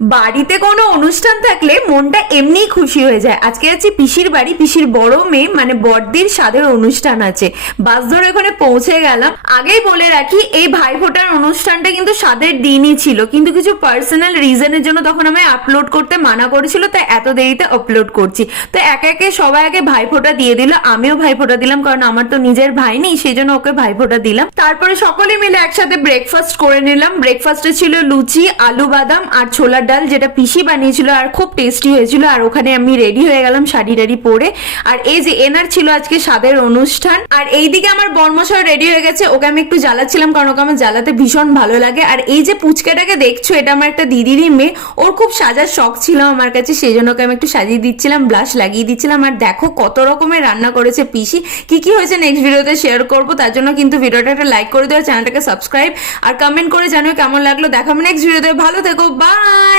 বাড়িতে কোনো অনুষ্ঠান থাকলে মনটা এমনিই খুশি হয়ে যায়। আজকে যাচ্ছি পিসির বাড়ি, পিসির বড় মেয়ে মানে বড়দির স্বাদের অনুষ্ঠান আছে। বাস ধরে ওখানে পৌঁছে গেলাম। আগেই বলে রাখি, এই ভাইফোঁটার অনুষ্ঠানটা কিন্তু স্বাদের দিনই ছিল, কিন্তু কিছু পার্সোনাল রিজনের জন্য তখন আমায় আপলোড করতে মানা করেছিল, তাই এত দেরিতে আপলোড করছি। তো একে একে সবাই আগে ভাইফোঁটা দিয়ে দিল, আমিও ভাইফোঁটা দিলাম, কারণ আমার তো নিজের ভাই নেই, সেই জন্য ওকে ভাইফোঁটা দিলাম। তারপরে সকলে মিলে একসাথে ব্রেকফাস্ট করে নিলাম। ব্রেকফাস্টে ছিল লুচি, আলু বাদাম আর ছোলার ডাল, যেটা পিসি বানিয়েছিল আর খুব টেস্টি হয়েছিল। আর ওখানে আমি রেডি হয়ে গেলাম শাড়ি টাড়ি পরে। আর এই যে এনার ছিল আজকে স্বাদের অনুষ্ঠান। আর এইদিকে আমার বর্মশাও রেডি হয়ে গেছে, ওকে আমি একটু জ্বালাচ্ছিলাম, কারণ ওকে আমার জ্বালাতে ভীষণ ভালো লাগে। আর এই যে পুচকাটাকে দেখছো, এটা আমার একটা দিদিরই মেয়ে, ওর খুব সাজার শখ ছিল আমার কাছে, সেই জন্য ওকে আমি একটু সাজিয়ে দিচ্ছিলাম, ব্লাশ লাগিয়ে দিচ্ছিলাম। আর দেখো কত রকমের রান্না করেছে পিসি। কি কি হয়েছে নেক্সট ভিডিওতে শেয়ার করবো, তার জন্য কিন্তু ভিডিওটা একটা লাইক করে দেওয়া, চ্যানেলটাকে সাবস্ক্রাইব আর কমেন্ট করে জানো কেমন লাগলো। দেখাবো নেক্সট ভিডিওতে। ভালো থেকো, বাই।